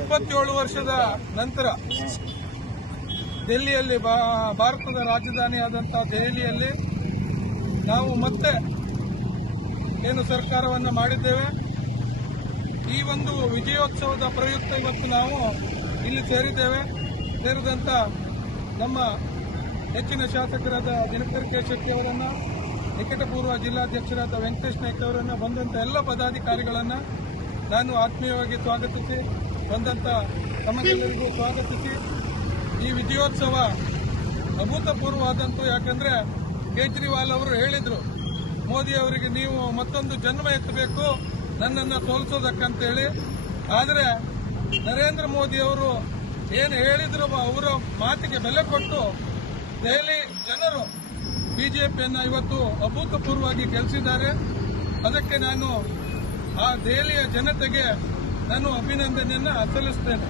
ಇಪ್ಪತ್ತೇಳು ವರ್ಷದ ನಂತರ ದೆಹಲಿಯಲ್ಲಿ ಭಾರತದ ರಾಜಧಾನಿಯಾದಂತಹ ದೆಹಲಿಯಲ್ಲಿ ನಾವು ಮತ್ತೆ ಏನು ಸರ್ಕಾರವನ್ನು ಮಾಡಿದ್ದೇವೆ? ಈ ಒಂದು ವಿಜಯೋತ್ಸವದ ಪ್ರಯುಕ್ತ ಇವತ್ತು ನಾವು ಇಲ್ಲಿ ಸೇರಿದ್ದೇವೆ. ಸೇರಿದಂತ ನಮ್ಮ ಹೆಚ್ಚಿನ ಶಾಸಕರಾದ ದಿನಕರ್ ಕೆ ಶೆಟ್ಟಿ ಅವರನ್ನು, ನಿಕಟಪೂರ್ವ ಜಿಲ್ಲಾಧ್ಯಕ್ಷರಾದ ವೆಂಕಟೇಶ್ ನಾಯ್ಕ ಅವರನ್ನು, ಬಂದಂತ ಎಲ್ಲ ಪದಾಧಿಕಾರಿಗಳನ್ನು ನಾನು ಆತ್ಮೀಯವಾಗಿ ಸ್ವಾಗತಿಸಿ ಬಂದಂತ ತಮಗೆಲ್ಲರಿಗೂ ಸ್ವಾಗತಿಸಿ. ಈ ವಿಜಯೋತ್ಸವ ಅಭೂತಪೂರ್ವವಾದಂತೂ, ಯಾಕಂದ್ರೆ ಕೇಜ್ರಿವಾಲ್ ಅವರು ಹೇಳಿದ್ರು, ಮೋದಿ ಅವರಿಗೆ ನೀವು ಮತ್ತೊಂದು ಜನ್ಮ ಎತ್ತಬೇಕು, ನನ್ನನ್ನು ಸೋಲಿಸೋದಕ್ಕಂತೇಳಿ. ಆದರೆ ನರೇಂದ್ರ ಮೋದಿ ಅವರು ಏನು ಹೇಳಿದ್ರು ಅವರ ಮಾತಿಗೆ ಬೆಲೆ ಕೊಟ್ಟು ದೆಹಲಿ ಜನರು ಬಿಜೆಪಿಯನ್ನು ಇವತ್ತು ಅಭೂತಪೂರ್ವವಾಗಿ ಗೆಲ್ಲಿಸಿದ್ದಾರೆ ಅದಕ್ಕೆ ನಾನು ಆ ದೆಹಲಿಯ ಜನತೆಗೆ ನಾನು ಅಭಿನಂದನೆಯನ್ನ ಸಲ್ಲಿಸ್ತೇನೆ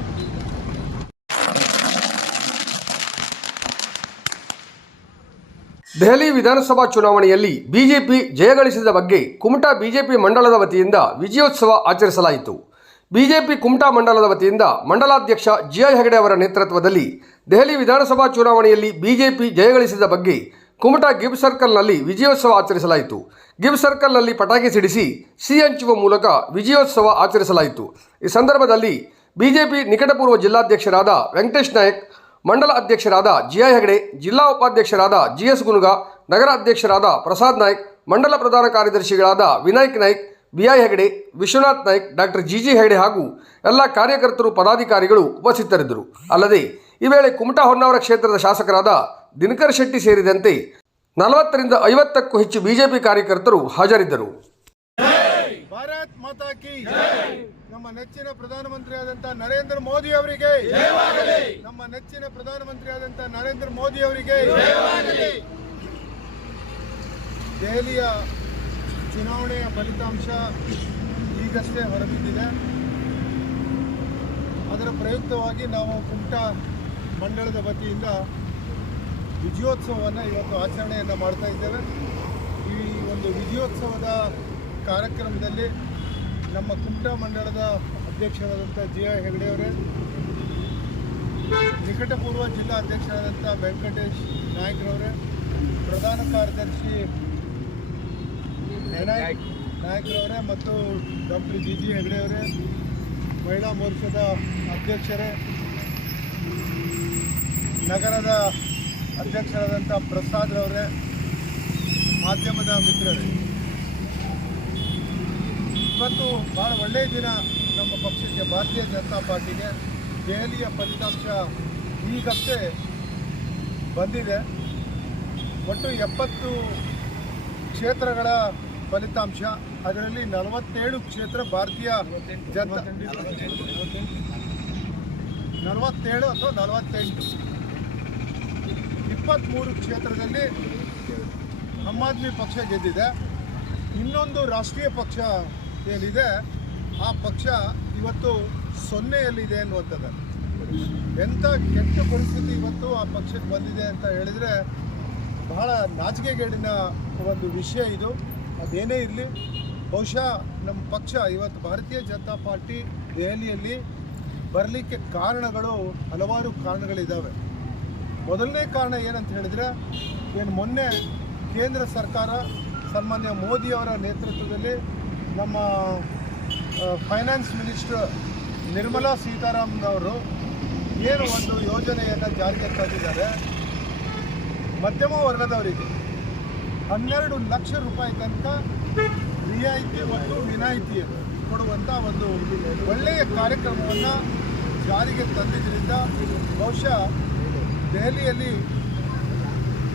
ದೆಹಲಿ ವಿಧಾನಸಭಾ ಚುನಾವಣೆಯಲ್ಲಿ ಬಿಜೆಪಿ ಜಯಗಳಿಸಿದ ಬಗ್ಗೆ ಕುಮಟಾ ಬಿಜೆಪಿ ಮಂಡಲದ ವತಿಯಿಂದ ವಿಜಯೋತ್ಸವ ಆಚರಿಸಲಾಯಿತು. ಬಿಜೆಪಿ ಕುಮಟಾ ಮಂಡಲದ ವತಿಯಿಂದ ಮಂಡಲಾಧ್ಯಕ್ಷ ಜಿಐ ಹೆಗಡೆ ಅವರ ನೇತೃತ್ವದಲ್ಲಿ ದೆಹಲಿ ವಿಧಾನಸಭಾ ಚುನಾವಣೆಯಲ್ಲಿ ಬಿಜೆಪಿ ಜಯಗಳಿಸಿದ ಬಗ್ಗೆ ಕುಮಟಾ ಗಿಬ್ ಸರ್ಕಲ್ನಲ್ಲಿ ವಿಜಯೋತ್ಸವ ಆಚರಿಸಲಾಯಿತು. ಗಿಬ್ ಸರ್ಕಲ್ನಲ್ಲಿ ಪಟಾಕಿ ಸಿಡಿಸಿ ಸಿ ಹಂಚುವ ಮೂಲಕ ವಿಜಯೋತ್ಸವ ಆಚರಿಸಲಾಯಿತು. ಈ ಸಂದರ್ಭದಲ್ಲಿ ಬಿಜೆಪಿ ನಿಕಟಪೂರ್ವ ಜಿಲ್ಲಾಧ್ಯಕ್ಷರಾದ ವೆಂಕಟೇಶ್ ನಾಯಕ್, ಮಂಡಲ ಅಧ್ಯಕ್ಷರಾದ ಜಿಐ ಹೆಗಡೆ, ಜಿಲ್ಲಾ ಉಪಾಧ್ಯಕ್ಷರಾದ ಜಿಎಸ್ ಗುನುಗ, ನಗರ ಅಧ್ಯಕ್ಷರಾದ ಪ್ರಸಾದ್ ನಾಯ್ಕ್, ಮಂಡಲ ಪ್ರಧಾನ ಕಾರ್ಯದರ್ಶಿಗಳಾದ Vinayak Naik I Hegde, Vishwanath Naik, doctor G G Hegde ಹಾಗೂ ಎಲ್ಲ ಕಾರ್ಯಕರ್ತರು ಪದಾಧಿಕಾರಿಗಳು ಉಪಸ್ಥಿತರಿದ್ದರು. ಅಲ್ಲದೆ ಈ ವೇಳೆ ಕುಮಟಾ ಹೊನ್ನಾವರ ಕ್ಷೇತ್ರದ ಶಾಸಕರಾದ ದಿನಕರ್ ಶೆಟ್ಟಿ ಸೇರಿದಂತೆ ನಲವತ್ತರಿಂದ ಐವತ್ತಕ್ಕೂ ಹೆಚ್ಚು ಬಿಜೆಪಿ ಕಾರ್ಯಕರ್ತರು ಹಾಜರಿದ್ದರು. ಭಾರತ್ ಮಾತಾ ಕಿ ನಮ್ಮ ನೆಚ್ಚಿನ ಪ್ರಧಾನಮಂತ್ರಿ ಆದಂತ ನರೇಂದ್ರ ಮೋದಿ ಅವರಿಗೆ ನಮ್ಮ ನೆಚ್ಚಿನ ಪ್ರಧಾನಮಂತ್ರಿ ಆದಂತ ನರೇಂದ್ರ ಮೋದಿ ಅವರಿಗೆ ದೆಹಲಿಯ ಚುನಾವಣೆಯ ಫಲಿತಾಂಶ ಈಗಷ್ಟೇ ಹೊರಬಿದ್ದಿದೆ. ಅದರ ಪ್ರಯುಕ್ತವಾಗಿ ನಾವು ಕುಮಟಾ ಮಂಡಳದ ವತಿಯಿಂದ ವಿಜಯೋತ್ಸವವನ್ನು ಇವತ್ತು ಆಚರಣೆಯನ್ನು ಮಾಡ್ತಾ ಇದ್ದೇವೆ. ಈ ಒಂದು ವಿಜಯೋತ್ಸವದ ಕಾರ್ಯಕ್ರಮದಲ್ಲಿ ನಮ್ಮ ಕುಮಟಾ ಮಂಡಳದ ಅಧ್ಯಕ್ಷರಾದಂಥ ಜಿ ಆರ್ ಹೆಗಡೆಯವರೇ ನಿಕಟಪೂರ್ವ ಜಿಲ್ಲಾ ಅಧ್ಯಕ್ಷರಾದಂಥ ವೆಂಕಟೇಶ್ ನಾಯ್ಕರವರೇ, ಪ್ರಧಾನ ಕಾರ್ಯದರ್ಶಿ ನಾಯಕರವರೇ ಮತ್ತು ಡಾಕ್ಟರ್ ಜಿ ಜಿ ಹೆಗಡೆಯವರೇ ಮಹಿಳಾ ಮೋರ್ಚಾದ ಅಧ್ಯಕ್ಷರೇ, ನಗರದ ಅಧ್ಯಕ್ಷರಾದಂಥ ಪ್ರಸಾದ್ ರವರೇ ಮಾಧ್ಯಮದ ಮಿತ್ರರೇ. ಇವತ್ತು ಭಾಳ ಒಳ್ಳೆಯ ದಿನ ನಮ್ಮ ಪಕ್ಷಕ್ಕೆ ಭಾರತೀಯ ಜನತಾ ಪಾರ್ಟಿಗೆ. ದೆಹಲಿಯ ಫಲಿತಾಂಶ ಈಗಷ್ಟೇ ಬಂದಿದೆ. ಒಟ್ಟು ಎಪ್ಪತ್ತು ಕ್ಷೇತ್ರಗಳ ಫಲಿತಾಂಶ ಅದರಲ್ಲಿ ನಲವತ್ತೇಳು ಕ್ಷೇತ್ರ ಭಾರತೀಯ ಜನತಾ ನಲವತ್ತೇಳು ಅಥವಾ ನಲವತ್ತೆಂಟು. ಇಪ್ಪತ್ತ್ಮೂರು ಕ್ಷೇತ್ರದಲ್ಲಿ ಆಮ್ ಆದ್ಮಿ ಪಕ್ಷ ಗೆದ್ದಿದೆ. ಇನ್ನೊಂದು ರಾಷ್ಟ್ರೀಯ ಪಕ್ಷ ಏನಿದೆ, ಆ ಪಕ್ಷ ಇವತ್ತು ಸೊನ್ನೆಯಲ್ಲಿದೆ ಅನ್ನುವಂಥದ್ದು. ಎಂಥ ಕೆಟ್ಟ ಪರಿಸ್ಥಿತಿ ಇವತ್ತು ಆ ಪಕ್ಷಕ್ಕೆ ಬಂದಿದೆ ಅಂತ ಹೇಳಿದರೆ ಬಹಳ ನಾಚಿಕೆಗೇಡಿನ ಒಂದು ವಿಷಯ ಇದು. ಅದೇನೇ ಇರಲಿ, ಬಹುಶಃ ನಮ್ಮ ಪಕ್ಷ ಇವತ್ತು ಭಾರತೀಯ ಜನತಾ ಪಾರ್ಟಿ ದೆಹಲಿಯಲ್ಲಿ ಬರಲಿಕ್ಕೆ ಕಾರಣಗಳು ಹಲವಾರು ಕಾರಣಗಳಿದ್ದಾವೆ. ಮೊದಲನೇ ಕಾರಣ ಏನಂತ ಹೇಳಿದರೆ, ಏನು ಮೊನ್ನೆ ಕೇಂದ್ರ ಸರ್ಕಾರ, ಸನ್ಮಾನ್ಯ ಮೋದಿಯವರ ನೇತೃತ್ವದಲ್ಲಿ ನಮ್ಮ ಫೈನಾನ್ಸ್ ಮಿನಿಸ್ಟರ್ ನಿರ್ಮಲಾ ಸೀತಾರಾಮನ್ ಅವರು ಏನು ಒಂದು ಯೋಜನೆಯನ್ನು ಜಾರಿಗೆ ತಂದಿದ್ದಾರೆ, ಮಧ್ಯಮ ವರ್ಗದವರಿಗೆ. ಹನ್ನೆರಡು ಲಕ್ಷ ರೂಪಾಯಿ ತನಕ ರಿಯಾಯಿತಿ ಮತ್ತು ವಿನಾಯಿತಿಯನ್ನು ಕೊಡುವಂಥ ಒಂದು ಒಳ್ಳೆಯ ಕಾರ್ಯಕ್ರಮವನ್ನು ಜಾರಿಗೆ ತಂದಿದ್ದರಿಂದ ಬಹುಶಃ ದೆಹಲಿಯಲ್ಲಿ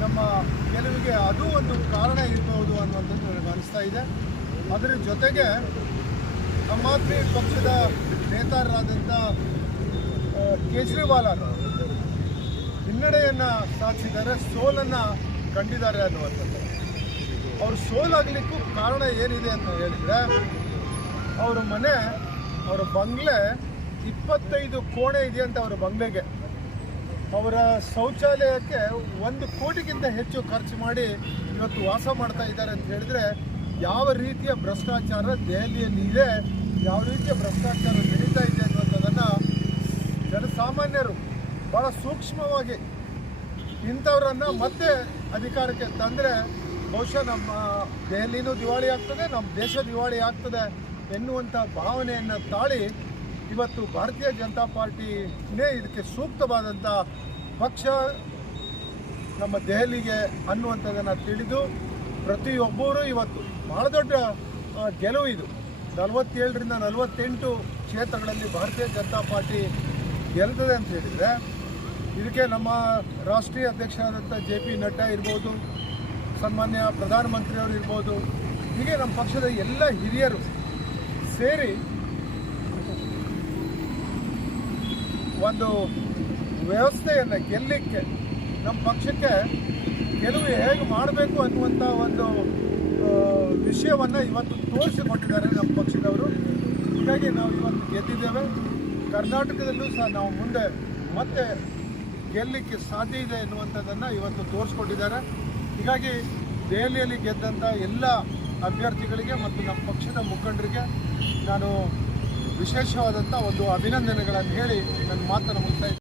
ನಮ್ಮ ಗೆಲುವಿಗೆ ಅದು ಒಂದು ಕಾರಣ ಇರಬಹುದು ಅನ್ನುವಂಥದ್ದು ನನಗೆ ಅನಿಸ್ತಾ ಇದೆ. ಅದರ ಜೊತೆಗೆ ಆಮ್ ಆದ್ಮಿ ಪಕ್ಷದ ನೇತಾರರಾದಂಥ ಕೇಜ್ರಿವಾಲ್ ಅವರು ಹಿನ್ನಡೆಯನ್ನು ಸಾಧಿಸಿದ್ದಾರೆ, ಸೋಲನ್ನು ಕಂಡಿದ್ದಾರೆ ಅನ್ನುವಂಥದ್ದು. ಅವರು ಸೋಲಾಗಲಿಕ್ಕೂ ಕಾರಣ ಏನಿದೆ ಅಂತ ಹೇಳಿದರೆ, ಅವರ ಮನೆ, ಅವರ ಬಂಗ್ಲೆ ಇಪ್ಪತ್ತೈದು ಕೋಣೆ ಇದೆಯಂತ ಅವರ ಬಂಗ್ಲೆಗೆ. ಅವರ ಶೌಚಾಲಯಕ್ಕೆ ಒಂದು ಕೋಟಿಗಿಂತ ಹೆಚ್ಚು ಖರ್ಚು ಮಾಡಿ ಇವತ್ತು ವಾಸ ಮಾಡ್ತಾ ಇದ್ದಾರೆ ಅಂತ ಹೇಳಿದ್ರೆ ಯಾವ ರೀತಿಯ ಭ್ರಷ್ಟಾಚಾರ ದೆಹಲಿಯಲ್ಲಿ ಇದೆ, ಯಾವ ರೀತಿಯ ಭ್ರಷ್ಟಾಚಾರ ನಡೀತಾ ಇದೆ ಅನ್ನುವಂಥದ್ದನ್ನು ಜನಸಾಮಾನ್ಯರು ಭಾಳ ಸೂಕ್ಷ್ಮವಾಗಿ ಇಂಥವರನ್ನು ಮತ್ತೆ ಅಧಿಕಾರಕ್ಕೆ ತಂದರೆ ಬಹುಶಃ ನಮ್ಮ ದೆಹಲಿನೂ ದಿವಾಳಿ ಆಗ್ತದೆ, ನಮ್ಮ ದೇಶ ದಿವಾಳಿ ಆಗ್ತದೆ ಎನ್ನುವಂಥ ಭಾವನೆಯನ್ನು ತಾಳಿ ಇವತ್ತು ಭಾರತೀಯ ಜನತಾ ಪಾರ್ಟಿನೇ ಇದಕ್ಕೆ ಸೂಕ್ತವಾದಂಥ ಪಕ್ಷ ನಮ್ಮ ದೆಹಲಿಗೆ ಅನ್ನುವಂಥದ್ದನ್ನು ತಿಳಿದು ಪ್ರತಿಯೊಬ್ಬರೂ ಇವತ್ತು ಬಹಳ ದೊಡ್ಡ ಗೆಲುವು ಇದು. ನಲವತ್ತೇಳರಿಂದ ನಲವತ್ತೆಂಟು ಕ್ಷೇತ್ರಗಳಲ್ಲಿ ಭಾರತೀಯ ಜನತಾ ಪಾರ್ಟಿ ಗೆಲ್ತದೆ ಅಂತ ಹೇಳಿದರೆ, ಇದಕ್ಕೆ ನಮ್ಮ ರಾಷ್ಟ್ರೀಯ ಅಧ್ಯಕ್ಷರಾದಂಥ ಜೆ ಪಿ ನಡ್ಡಾ ಇರ್ಬೋದು, ಸನ್ಮಾನ್ಯ ಪ್ರಧಾನಮಂತ್ರಿಯವರು ಇರ್ಬೋದು, ಹೀಗೆ ನಮ್ಮ ಪಕ್ಷದ ಎಲ್ಲ ಹಿರಿಯರು ಸೇರಿ ಒಂದು ವ್ಯವಸ್ಥೆಯನ್ನು ಗೆಲ್ಲಲಿಕ್ಕೆ ನಮ್ಮ ಪಕ್ಷಕ್ಕೆ ಗೆಲುವು ಹೇಗೆ ಮಾಡಬೇಕು ಅನ್ನುವಂಥ ಒಂದು ವಿಷಯವನ್ನು ಇವತ್ತು ತೋರಿಸಿಕೊಟ್ಟಿದ್ದಾರೆ ನಮ್ಮ ಪಕ್ಷದವರು. ಹೀಗಾಗಿ ನಾವು ಇವತ್ತು ಗೆದ್ದಿದ್ದೇವೆ. ಕರ್ನಾಟಕದಲ್ಲೂ ಸಹ ನಾವು ಮುಂದೆ ಮತ್ತೆ ಗೆಲ್ಲಲಿಕ್ಕೆ ಸಾಧ್ಯ ಇದೆ ಎನ್ನುವಂಥದ್ದನ್ನು ಇವತ್ತು ತೋರಿಸ್ಕೊಟ್ಟಿದ್ದಾರೆ. ಹೀಗಾಗಿ ದೆಹಲಿಯಲ್ಲಿ ಗೆದ್ದಂಥ ಎಲ್ಲ ಅಭ್ಯರ್ಥಿಗಳಿಗೆ ಮತ್ತು ನಮ್ಮ ಪಕ್ಷದ ಮುಖಂಡರಿಗೆ ನಾನು ವಿಶೇಷವಾದಂಥ ಒಂದು ಅಭಿನಂದನೆಗಳನ್ನು ಹೇಳಿ ನನ್ನ ಮಾತನ್ನು ಮುಗಿಸ್ತಾ